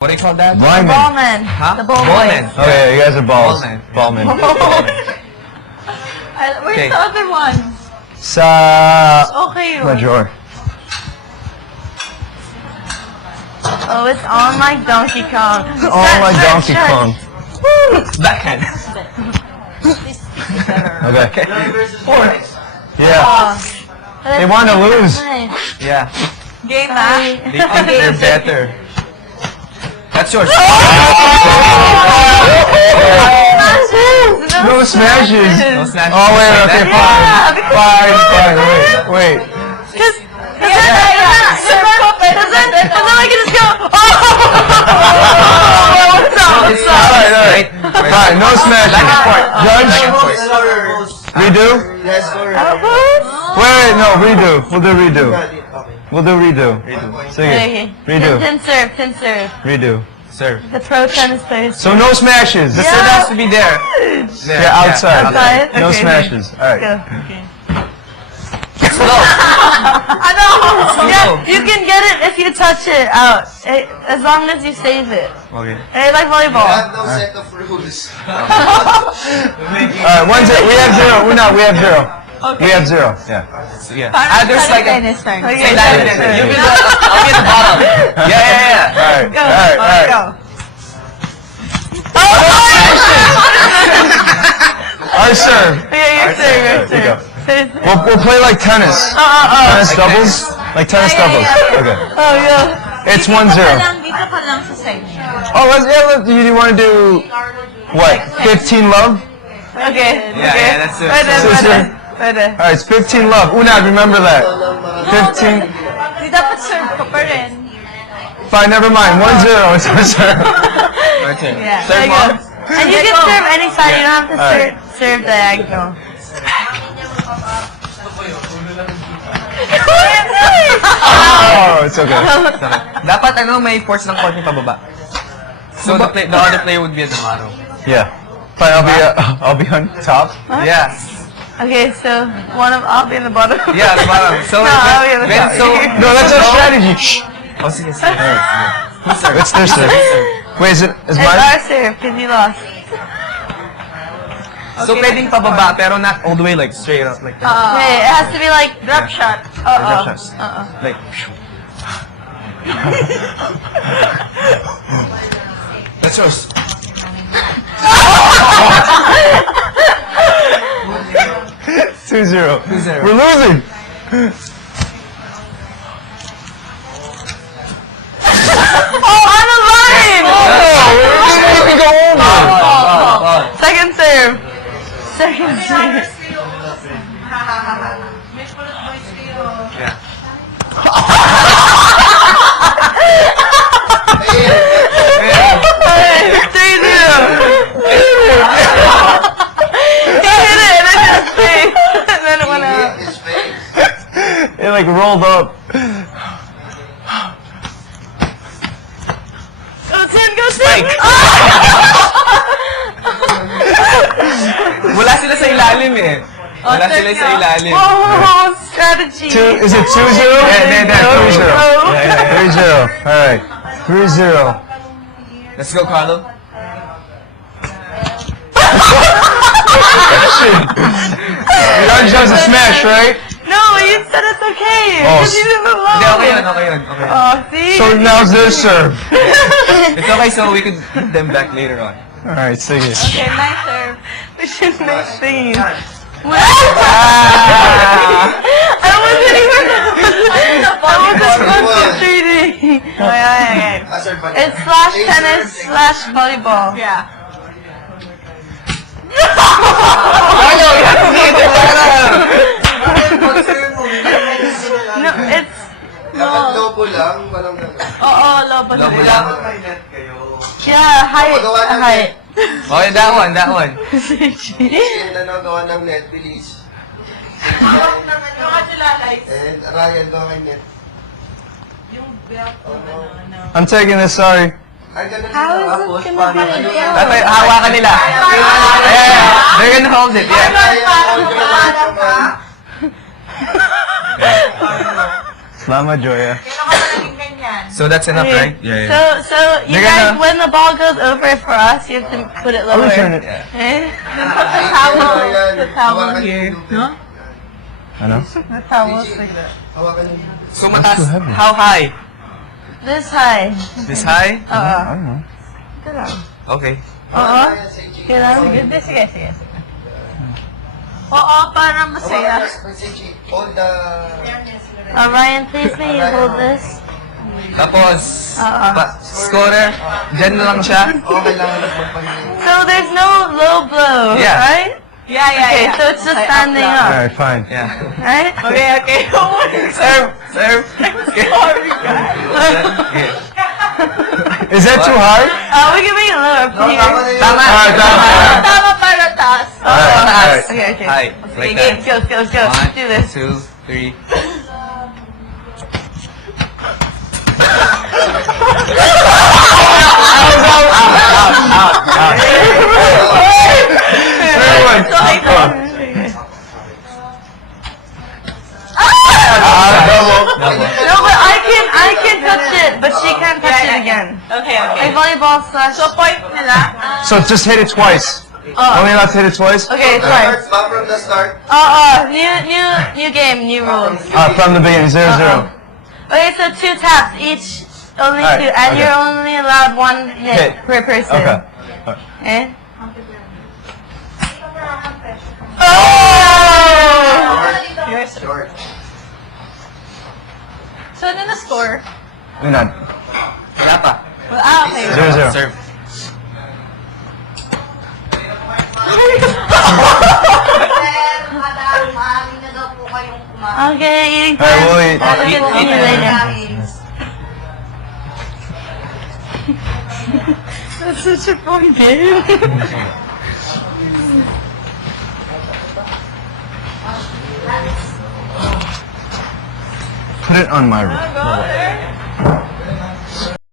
What do you call that? Blind man. Ballman. Huh? The ball Ballman. boys. Okay, you guys are balls. Ballman. Ballman. Where's Okay. the other one? Sa Okay. Major. Oh, it's on like Donkey Kong. Oh my Donkey Kong. Backhand. Okay. Four. Yeah. They want to lose. Yeah. Game They think they're better. That's yours. No smashes. No smashes. Oh wait, okay, fine. Yeah, Fine, wait. Because then I can just go, It's right. Fine, no smashes. Judge, redo? Wait, no, redo. We'll do redo. We'll do redo. Sige, redo. Tin serve, tin serve. Redo. Serve. The pro tennis players. So no smashes. The serve has to be there. There. Yeah, outside. Outside? No Okay. smashes. Alright. Go. Okay. Slow. I know. Yeah, Slow. you can get it if you touch it out, as long as you save it. Okay. Hey, like volleyball. No set of rules. Alright, 1-0. We have 0. Una, we have 0. We have 0. Yeah. So, yeah. There's like a... Okay, Say that in there. You be the... I'll be at the bottom. Yeah. Alright. Go. Alright. Go. Our serve. Okay, your serve, your There you go. serve. We'll play like tennis. Tennis doubles? Like tennis doubles. Okay. Oh, yeah. It's 1-0. Dito ka lang sa side. Oh, you want to do what? 15 love? Okay. Yeah, okay. that's it. Pwede, Sister. pwede. Alright, it's 15 love. Una, remember that. 15. Di dapat serve ka pa rin. Fine, never mind. 1-0. It's our serve. My turn. Yeah. Serve There you mom. go. And you can serve any side. You don't have to Alright. serve diagonal. Oh, it's okay. Dapat may force ng konting pababa. So the other player would be at the bottom. Yeah. Fine, I'll be on top. Yeah. Okay, so I'll be in the bottom. Yeah, the bottom. So No, I'll be in the when top. so No, that's our strategy. Shh. Oh, sige, sige. Who's serve? It's their serve. Wait, is It's mine? our serve because you lost. So pwedeng pababa pero not all the way like straight up like that. Wait, it has to be like drop shot. Drop shots. Like that's yours. 2-0. 2-0. We're losing. Oh, on the line! We go over. Second serve. Second serve. Yeah. Three zero. He hit it and then just stayed. And then it went out. His face. It like rolled up. Go Tim, go Tim. Wala sila sa ilalim eh. Wala sila sa ilalim. Oh, strategy. Is it 2-0? Yeah, 3-0. Alright. 3-0. Let's go, Carlo. Judge does a smash, right? No, you said it's okay. Oh, Because you didn't allow Hindi, okay it. yun, okay yun. Okay. Oh, see? So now's their serve. It's okay, so we could put them back later on. Alright, sige. Okay, nice serve. We should make things. I wasn't even concentrating. Okay. Hazard ba It's slash tennis slash volleyball. Yeah. No, it's... Dapat lobo lang, walang gano'n. Oo, lobo Lobo na. lang. May net kayo. Yeah, height. Magawa ng Height. Okay, that one. Ganda na gawa ng net, bilis. And Ryan, gawa kay net. I'm taking this, sorry. Ay, ganun How is din. it gonna be good? Tatay, hawakan nila. Yeah. They're gonna hold it, yeah. Salamat, Joya. Kailan ka naging ganyan? So that's enough, right? So you They're guys, gonna- when the ball goes over for us, you have to put it I'll lower. return it. Yeah. Eh? The towel here, no? I know. The towel's like that. Hawakan yung... So too mataas, heavy. how high? This high. This high? I don't know. Good lang. Okay. Oo. Kailangan. Sige, sige. Oo, para masaya. Hold the... Ryan, please may you hold this? Tapos, scorer, dyan na lang siya. Okay lang ulit magpahinga. So there's no low blow, Yeah. right? Okay, so it's just standing up, Alright, fine. Yeah. right? Okay. Serve! Serve! Sorry, guys. Is that too high? We can make it lower up here. Tama! Alright, tama. Tama para taas. Alright, Okay. High. Like that. Let's go. One, Do this. 2, 3. No, but I can touch it, but she can't touch it again. Okay. Like volleyball slash. So, point nila. So just hit it twice. Only allowed to hit it twice? Okay, twice. Start from the start. New game, new rules. From the beginning, 0-0. Okay, so 2 taps each, only Alright, 2, and okay. you're only allowed 1 hit Hit. per person. Okay. Eh? Oh! Short. So, ano na score? Yun na. Wala pa. Okay. 0-0. Serve. Okay, eating time. Alright, we'll eat. I'll get to you later. That's such a fun game. Put it on my room. Go there.